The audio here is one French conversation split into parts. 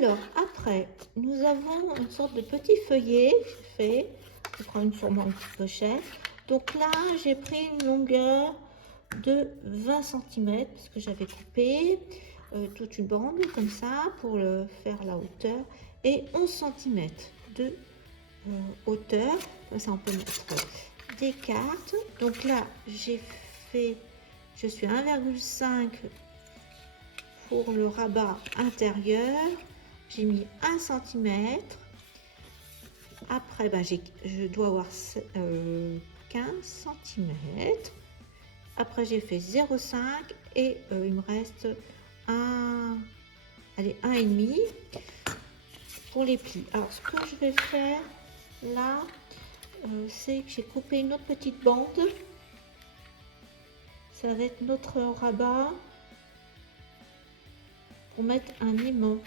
Alors, après, nous avons une sorte de petit feuillet fait. Je prends sûrement une petite pochette. Donc là, j'ai pris une longueur de 20 cm parce que j'avais coupé toute une bande comme ça pour le faire la hauteur et 11 cm de hauteur. Comme ça, on peut mettre des cartes. Donc là, j'ai fait, je suis à 1,5 pour le rabat intérieur. J'ai mis 1 cm. Après, ben, je dois avoir 15 cm. Après, j'ai fait 0,5 et il me reste allez, 1,5 pour les plis. Alors, ce que je vais faire là, c'est que j'ai coupé une autre petite bande. Ça va être notre rabat pour mettre un aimant.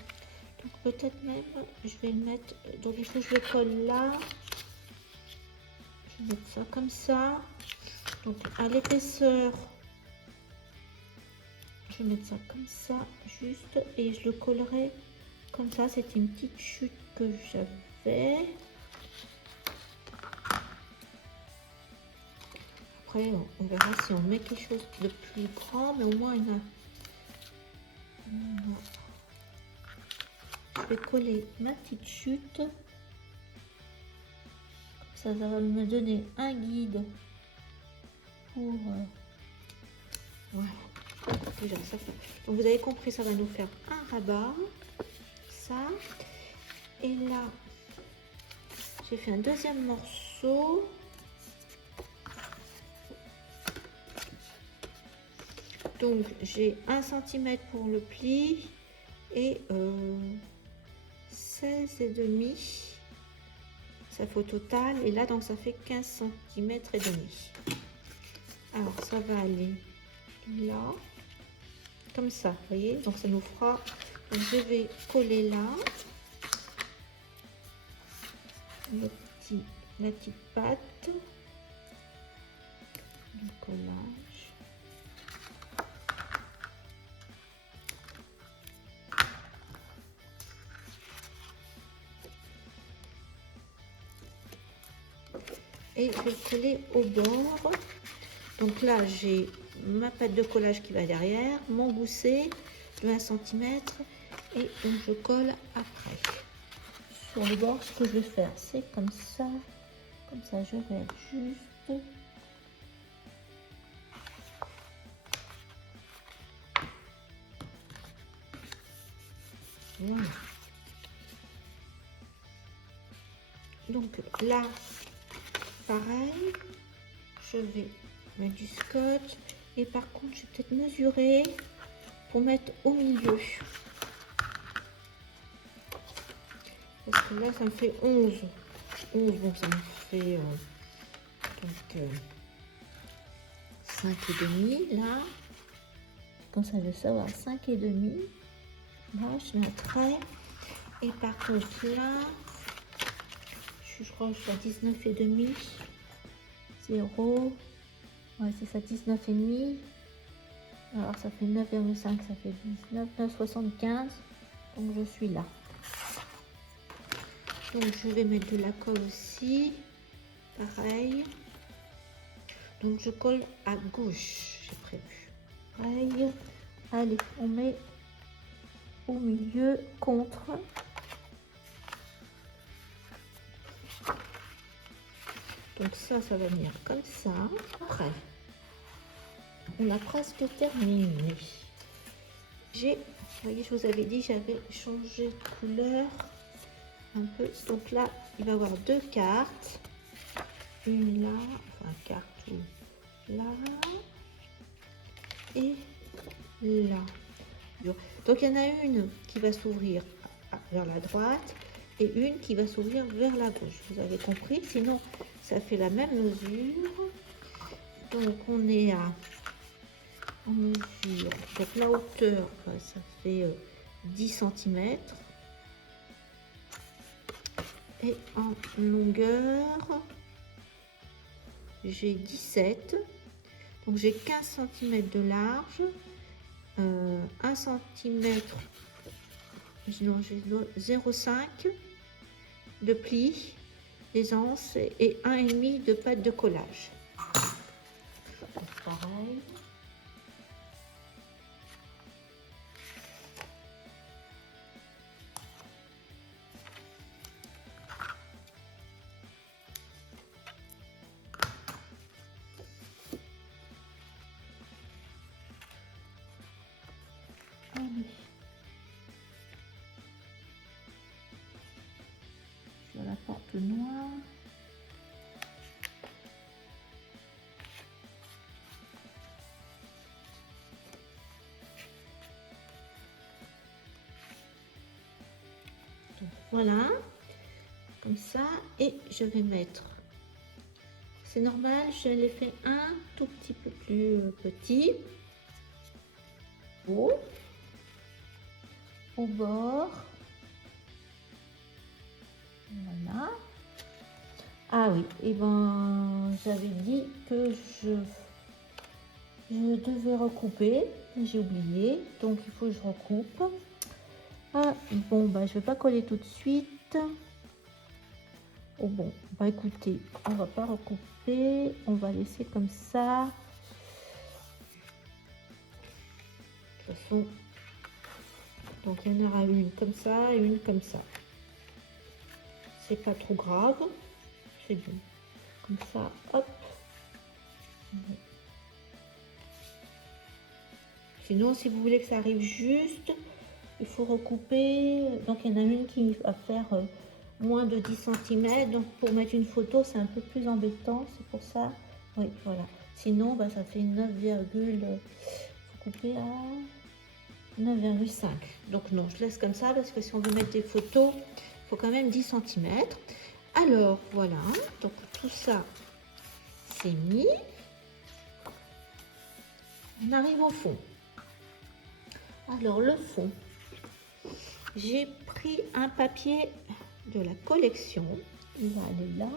Donc peut-être même, je vais le mettre, donc il faut que je le colle là. Je vais mettre ça comme ça. Donc à l'épaisseur, je vais mettre ça comme ça, juste, et je le collerai comme ça. C'était une petite chute que j'avais. Après, on verra si on met quelque chose de plus grand, mais au moins il y en a. Je vais coller ma petite chute. Ça va me donner un guide pour voilà. Déjà, ça fait. Donc vous avez compris, ça va nous faire un rabat. Ça. Et là, j'ai fait un deuxième morceau. Donc j'ai 1 cm pour le pli et 16,5. Ça fait au total. Et là, donc ça fait 15 cm et demi. Alors ça va aller là. Comme ça, vous voyez, donc ça nous fera. Donc je vais coller là la petite pâte du collage. Et je vais coller au bord. Donc là, j'ai ma pâte de collage qui va derrière, mon gousset de 1 cm et donc je colle après. Sur le bord, ce que je vais faire, c'est comme ça, je vais juste voilà. Donc là, pareil, je vais mettre du scotch et par contre, je vais peut-être mesurer pour mettre au milieu. Parce que là, ça me fait 11. 11, donc ça me fait 5,5 là. Comme ça, je vais savoir 5,5. Là, je mets un trait. Et par contre, là, je crois que je suis à 19,5. 0. Ouais, c'est ça, 19,5. Alors, ça fait 9,5, ça fait 19, 9,75. Donc, je suis là. Donc, je vais mettre de la colle aussi. Pareil. Donc, je colle à gauche, j'ai prévu. Pareil. Allez, on met au milieu contre. Donc ça va venir comme ça. Après, on a presque terminé. Vous voyez, je vous avais dit, j'avais changé de couleur un peu. Donc là, il va y avoir deux cartes. Une là, enfin carte là et là. Donc il y en a une qui va s'ouvrir vers la droite et une qui va s'ouvrir vers la gauche. Vous avez compris? Sinon, ça fait la même mesure. Donc on est en mesure. Donc la hauteur, ça fait 10 cm. Et en longueur, j'ai 17. Donc j'ai 15 cm de large, 1 cm non, j'ai 0,5 de pli d'aisance et 1,5 de pâte de collage. Pareil. Allez. Sur la porte noire. Donc, voilà, comme ça, et je vais mettre, c'est normal, je l'ai fait un tout petit peu plus petit, au bord, voilà. Ah oui, et ben j'avais dit que je devais recouper, j'ai oublié, donc il faut que je recoupe. Ah, bon, bah je vais pas coller tout de suite. Oh bon, bah écoutez, on va pas recouper, on va laisser comme ça. De toute façon, donc il y en aura une comme ça et une comme ça. C'est pas trop grave, c'est bon. Comme ça, hop. Sinon, si vous voulez que ça arrive juste, il faut recouper. Donc il y en a une qui va faire moins de 10 cm. Donc pour mettre une photo, c'est un peu plus embêtant. C'est pour ça. Oui, voilà. Sinon, bah, ça fait 9, faut couper à 9,5. Donc non, je laisse comme ça parce que si on veut mettre des photos, il faut quand même 10 cm. Alors voilà, donc tout ça c'est mis. On arrive au fond. Alors le fond, j'ai pris un papier de la collection. Il va aller là.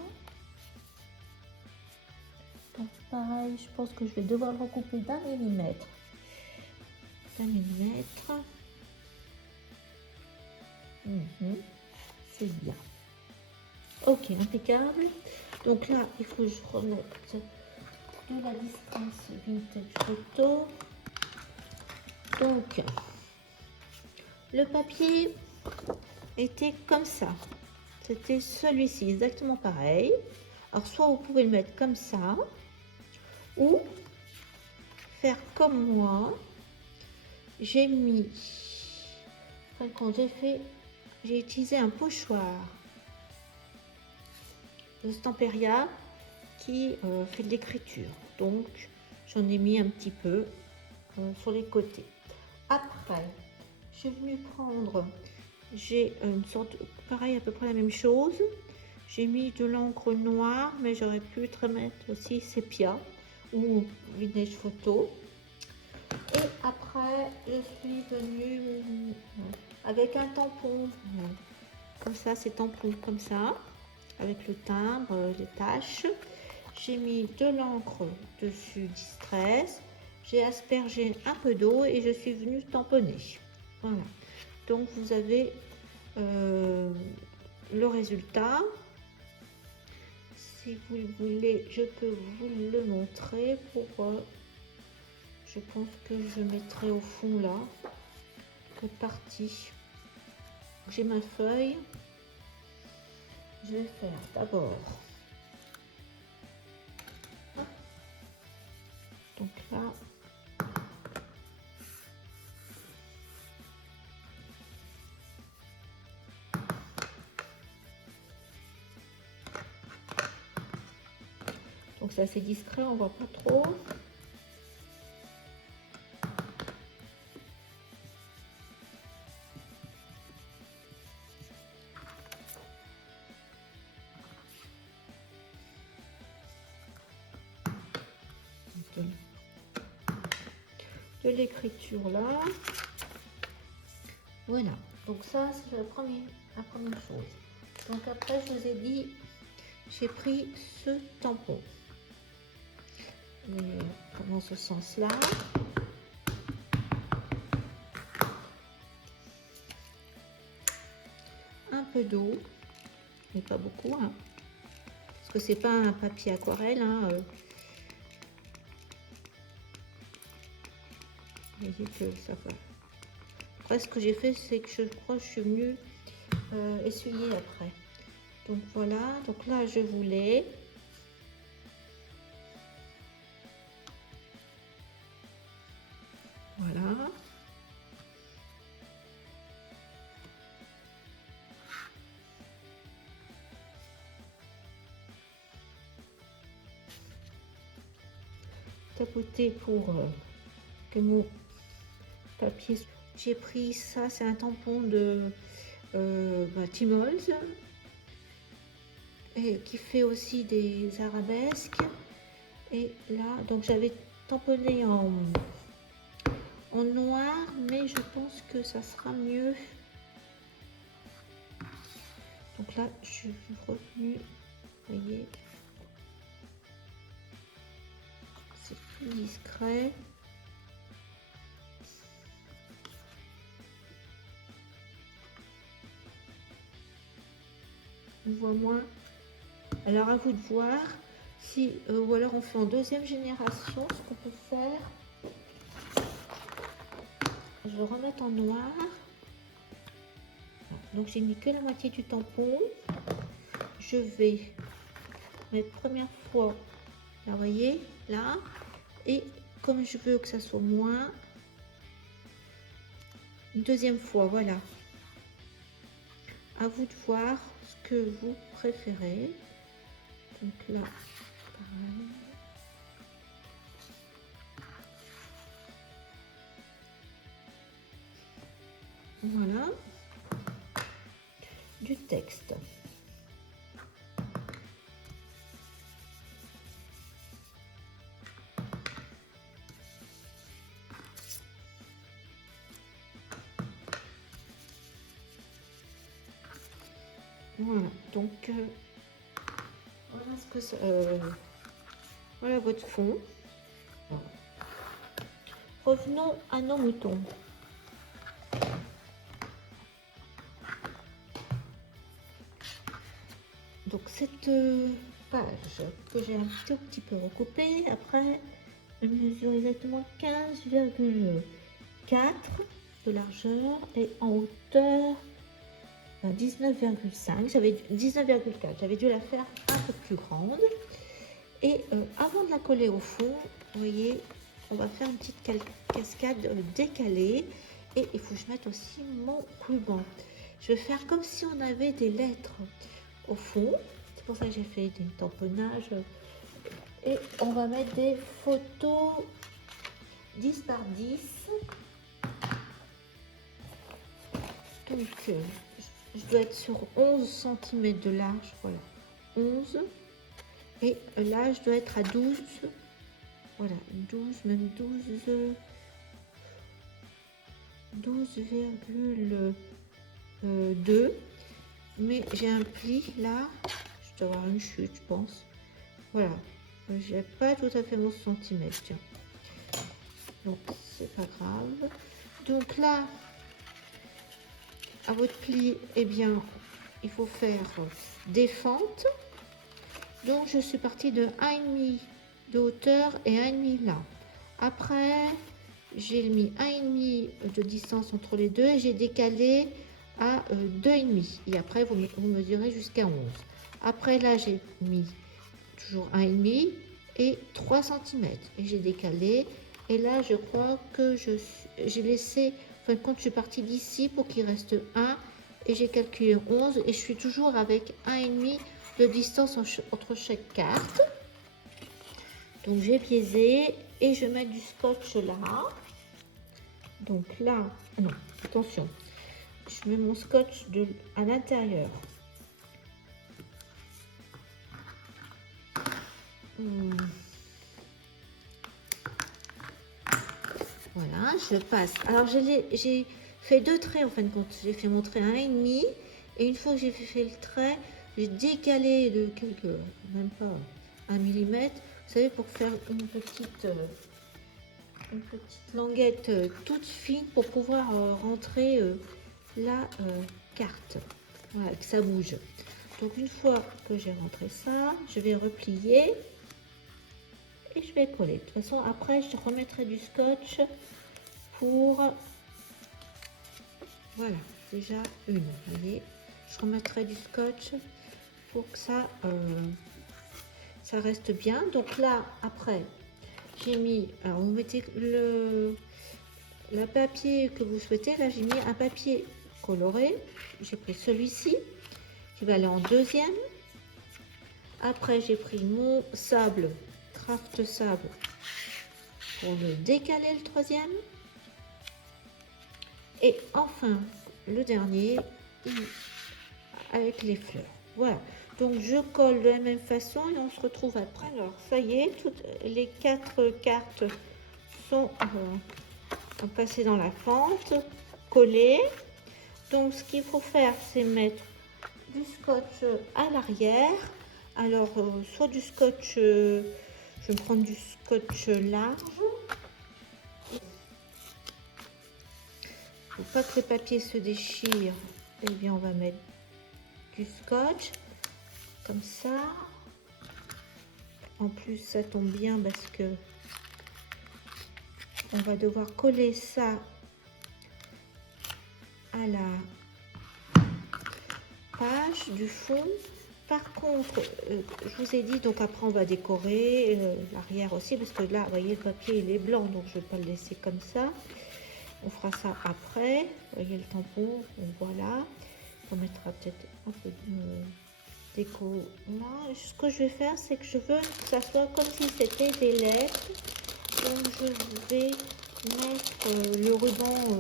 Donc pareil, je pense que je vais devoir le recouper d'1 millimètre. C'est bien. Ok, impeccable. Donc là, il faut que je remette de la distance vintage photo. Donc, le papier était comme ça. C'était celui-ci, exactement pareil. Alors, soit vous pouvez le mettre comme ça, ou faire comme moi. J'ai mis, quand j'ai utilisé un pochoir de Stamperia qui fait de l'écriture. Donc, j'en ai mis un petit peu sur les côtés. Après, je suis venue prendre, j'ai une sorte, pareil, à peu près la même chose. J'ai mis de l'encre noire, mais j'aurais pu te remettre aussi sépia ou vintage photo. Et après, je suis venue avec un tampon, comme ça, c'est tampon comme ça, avec le timbre, les taches. J'ai mis de l'encre dessus Distress. J'ai aspergé un peu d'eau et je suis venue tamponner. Voilà. Donc vous avez le résultat. Si vous voulez, je peux vous le montrer pour. Je pense que je mettrai au fond là. Quelle partie? J'ai ma feuille. Je vais faire d'abord. Donc là. Donc c'est assez discret, on voit pas trop. De l'écriture là. Voilà. Donc ça c'est la première chose. Donc après je vous ai dit, j'ai pris ce tampon. Et dans ce sens-là. un peu d'eau, mais pas beaucoup, hein, parce que c'est pas un papier aquarelle. Hein, vous voyez que ça va. Après, ce que j'ai fait, c'est que je crois que je suis venue essuyer après. Donc voilà, donc là je voulais. Voilà. Tapoter pour que mon papier. J'ai pris ça, c'est un tampon de Timols et qui fait aussi des arabesques. Et là, donc j'avais tamponné en noir, mais je pense que ça sera mieux. Donc là, je suis revenue, vous voyez, c'est plus discret. On voit moins. Alors à vous de voir si ou alors on fait en deuxième génération. Ce qu'on peut faire, je vais remettre en noir. Donc j'ai mis que la moitié du tampon. Je vais mettre première fois, là vous voyez, là, et comme je veux que ça soit moins, une deuxième fois, voilà. À vous de voir ce que vous préférez. Donc là, pareil. Voilà. Du texte. Voilà, donc voilà ce que ça, voilà votre fond. Revenons à nos moutons. Donc cette page que j'ai un tout petit peu recoupée, après je mesure exactement 15,4 de largeur et en hauteur 19,5. J'avais 19,4. J'avais dû la faire un peu plus grande. Et avant de la coller au fond, vous voyez, on va faire une petite cascade décalée. Et il faut que je mette aussi mon ruban. Je vais faire comme si on avait des lettres au fond. C'est pour ça que j'ai fait des tamponnages. Et on va mettre des photos 10 par 10. Donc, je dois être sur 11 cm de large. Voilà, 11. Et là, je dois être à 12. Voilà, 12, même 12. 12,2. Mais j'ai un pli là. Je dois avoir une chute, je pense. Voilà. J'ai pas tout à fait mon centimètre. Tiens. Donc, c'est pas grave. Donc là, à votre pli, eh bien, il faut faire des fentes. Donc, je suis partie de 1,5 de hauteur et 1,5 là. Après, j'ai mis 1,5 de distance entre les deux et j'ai décalé à 2,5. Et après, vous mesurez jusqu'à 11. Après, là, j'ai mis toujours 1,5 et 3 cm. Et j'ai décalé. Et là, je crois que j'ai laissé, enfin, quand je suis partie d'ici pour qu'il reste 1. Et j'ai calculé 11. Et je suis toujours avec 1,5 de distance entre chaque carte. Donc j'ai biaisé et je mets du scotch là. Donc là, non, attention, je mets mon scotch à l'intérieur. Voilà, je passe. Alors j'ai fait 2 traits en fin de compte. J'ai fait mon trait à 1,5 et une fois que j'ai fait le trait, j'ai décalé de quelques, même pas 1 millimètre. Vous savez, pour faire une petite languette toute fine pour pouvoir rentrer la carte. voilà, que ça bouge. Donc une fois que j'ai rentré ça, je vais replier et je vais coller. De toute façon, après, je remettrai du scotch pour... Voilà, déjà une, vous voyez. Je remettrai du scotch pour que ça reste bien. Donc là, après, j'ai mis... Alors, vous mettez le papier que vous souhaitez. Là, j'ai mis un papier coloré. J'ai pris celui-ci qui va aller en deuxième. Après, j'ai pris mon sable, Craft Sable, pour le décaler le troisième. Et enfin, le dernier, avec les fleurs. Voilà. Donc, je colle de la même façon et on se retrouve après. Alors, ça y est, toutes les 4 cartes sont passées dans la fente, collées. Donc, ce qu'il faut faire, c'est mettre du scotch à l'arrière. Alors, soit du scotch, je vais prendre du scotch large. Pour pas que le papier se déchire, eh bien, on va mettre du scotch comme ça. En plus, ça tombe bien parce que on va devoir coller ça à la page du fond. Par contre, je vous ai dit, donc après on va décorer l'arrière aussi, parce que là, vous voyez, le papier il est blanc, donc je ne vais pas le laisser comme ça. On fera ça après. Vous voyez le tampon, donc voilà. On mettra peut-être un peu de déco là. Ce que je vais faire, c'est que je veux que ça soit comme si c'était des lettres. Donc je vais mettre le ruban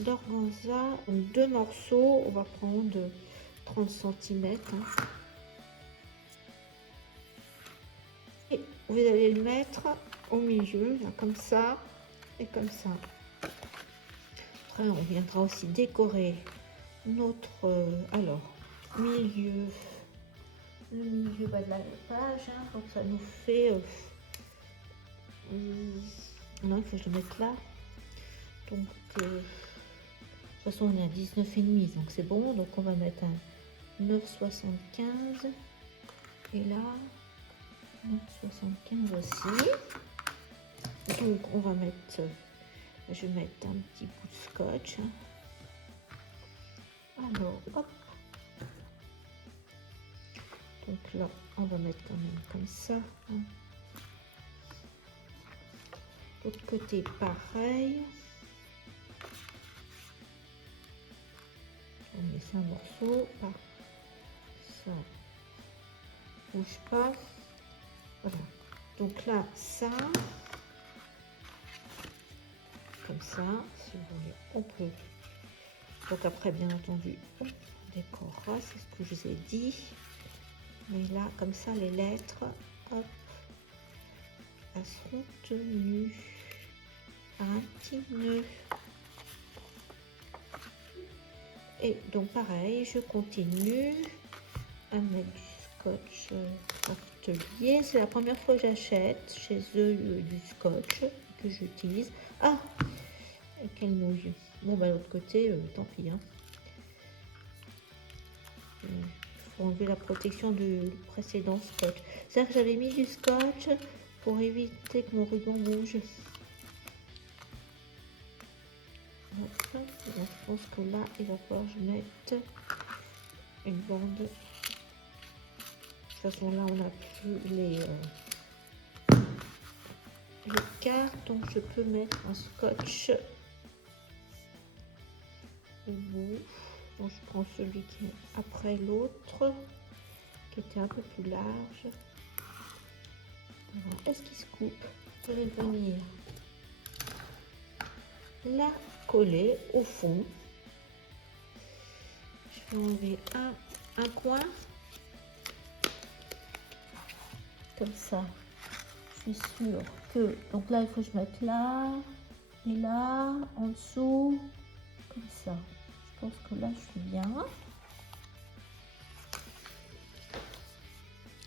d'organza, donc 2 morceaux. On va prendre 30 cm. Et vous allez le mettre au milieu, là, comme ça et comme ça. Après, on viendra aussi décorer notre alors milieu, le milieu bas de la page, hein, donc ça nous fait non, il faut que je le mette là. Donc de toute façon on est à 19,5, donc c'est bon. Donc on va mettre un 9,75 et là 9,75 aussi. Donc on va mettre, je vais mettre un petit bout de scotch. Alors hop, donc là on va mettre quand même comme ça, hein. L'autre côté pareil, on met ça un morceau, ah, ça bouge pas, voilà. Donc là ça, comme ça, si vous voulez, on peut. Donc après, bien entendu, on décorera, c'est ce que je vous ai dit. Mais là, comme ça, les lettres, hop, elles seront tenues à un petit nœud. Et donc pareil, je continue à mettre du scotch Craftelier. C'est la première fois que j'achète chez eux du scotch que j'utilise. Ah, quelle nouille. Bon, bah l'autre côté, tant pis. Hein. Il faut enlever la protection du précédent scotch. C'est-à-dire que j'avais mis du scotch pour éviter que mon ruban bouge. Donc, je pense que là, il va falloir que je mette une bande. De toute façon, là, on n'a plus les cartes, donc je peux mettre un scotch au bout. Donc, je prends celui qui est après l'autre, qui était un peu plus large. Est-ce qu'il se coupe? Je vais venir la coller au fond. Je vais enlever un coin. Comme ça. Je suis sûre que... Donc là, il faut que je mette là et là, en dessous. Comme ça. Je pense que là, je suis bien.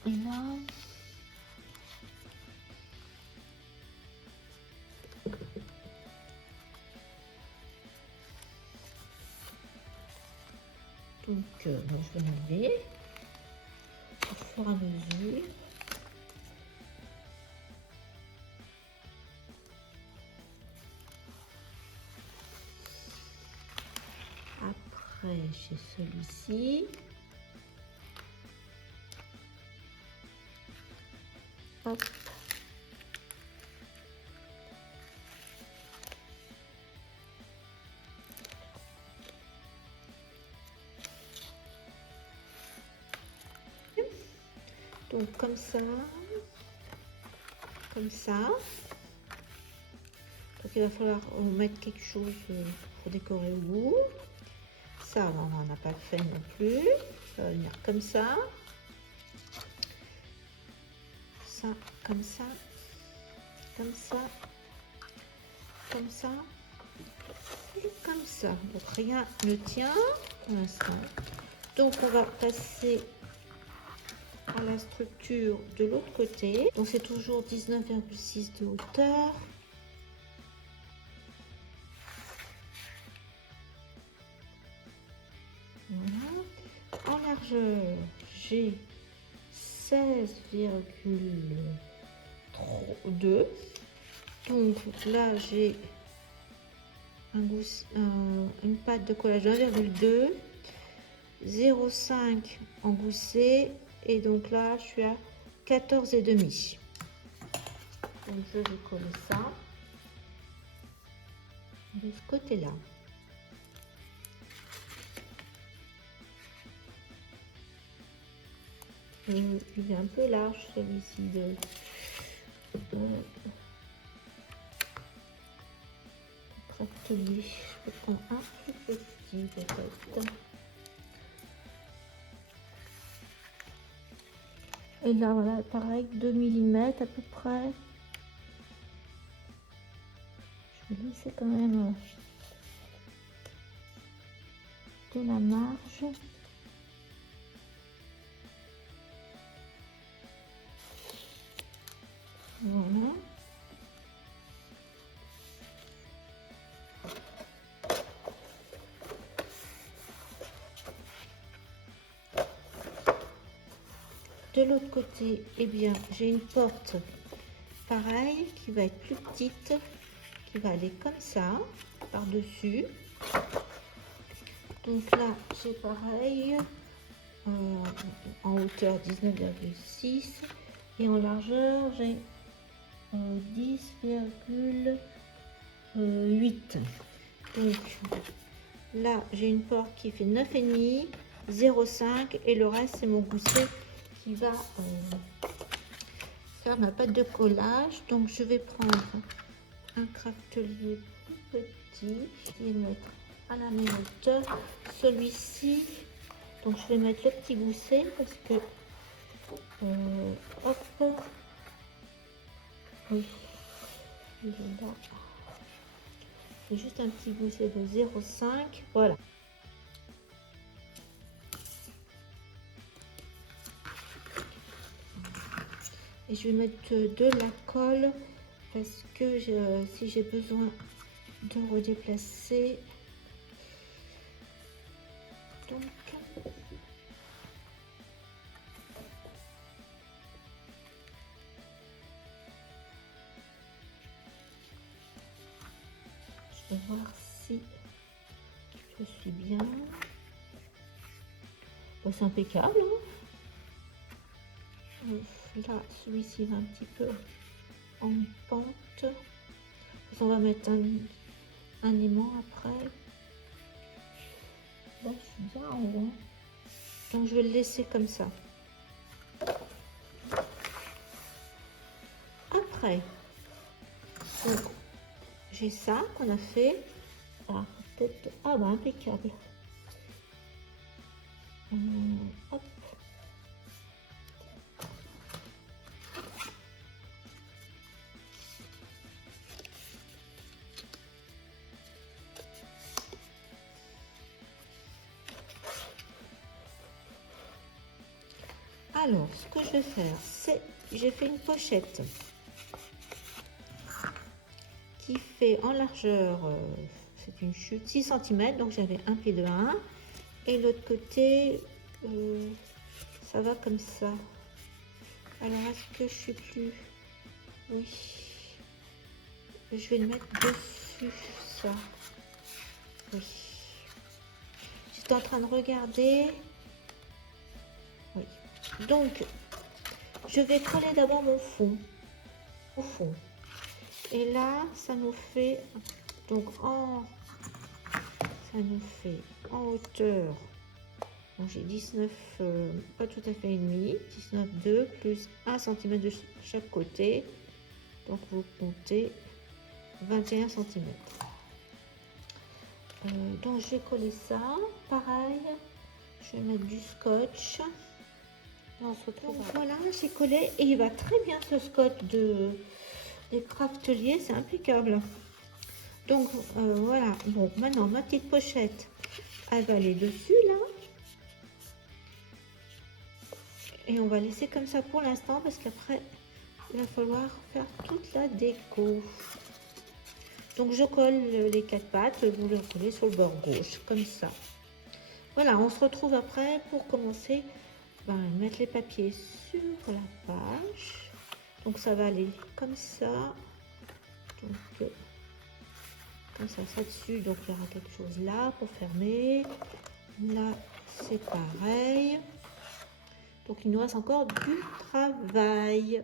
Et là... Donc, je vais l'enlever au fur et à mesure. Après, j'ai celui-ci. Hop. Donc comme ça, comme ça. Donc il va falloir mettre quelque chose pour décorer au bout. Ça, on n'en a pas fait non plus. Ça va venir comme ça. Ça, comme ça. Comme ça. Comme ça. Et comme ça. Donc rien ne tient pour l'instant. Donc on va passer à la structure de l'autre côté. Donc c'est toujours 19,6 de hauteur. Voilà. En largeur, j'ai 16,2. Donc là, j'ai une pâte de collage 1,2, 0,5 en gousset. Et donc là, je suis à 14,5. Donc je vais coller ça de ce côté-là. Il est un peu large celui-ci de atelier. Je peux prendre un plus petit peut-être. Et là voilà, pareil, 2 mm à peu près. Je vais laisser quand même de la marge. Voilà. De l'autre côté, eh bien, j'ai une porte pareille qui va être plus petite, qui va aller comme ça, par-dessus. Donc là, j'ai pareil, en hauteur 19,6 et en largeur, j'ai 10,8. Donc là, j'ai une porte qui fait 9,5, 0,5 et le reste, c'est mon gousset qui va faire ma pâte de collage. Donc je vais prendre un craftelier plus petit et mettre à la même hauteur celui-ci. Donc je vais mettre le petit gousset parce que hop, oui, il est là. C'est juste un petit gousset de 0,5, voilà. Et je vais mettre de la colle parce que si j'ai besoin de redéplacer, donc je vais voir si je suis bien. Bon, c'est impeccable, hein. Là, celui-ci va un petit peu en pente. On va mettre un aimant après. Là, je suis bien en haut. Donc, je vais le laisser comme ça. Après, j'ai ça qu'on a fait. Alors, peut-être. Ah, bah, impeccable. Hop. Alors, ce que je vais faire, c'est, j'ai fait une pochette qui fait en largeur, c'est une chute 6 cm, donc j'avais un pied de 1 Et l'autre côté, ça va comme ça. Alors, est-ce que je suis plus... Oui. Je vais le mettre dessus, ça. Oui. J'étais en train de regarder. Oui. Donc, je vais coller d'abord mon fond. Au fond. Et là, ça nous fait... Donc, ça nous fait en hauteur... Donc, j'ai 19, pas tout à fait et demi. 19,2 plus 1 cm de chaque côté. Donc, vous comptez 21 cm. Donc je vais coller ça, pareil, je vais mettre du scotch. Et on se retrouve. Donc voilà, j'ai collé et il va très bien ce scotch des Craftelier, c'est impeccable. Donc voilà, bon maintenant ma petite pochette, elle va aller dessus là. Et on va laisser comme ça pour l'instant parce qu'après il va falloir faire toute la déco. Donc je colle les 4 pattes, vous le collez sur le bord gauche, comme ça. Voilà, on se retrouve après pour commencer à mettre les papiers sur la page. Donc ça va aller comme ça. Donc comme ça dessus, donc il y aura quelque chose là pour fermer. Là, c'est pareil. Donc il nous reste encore du travail.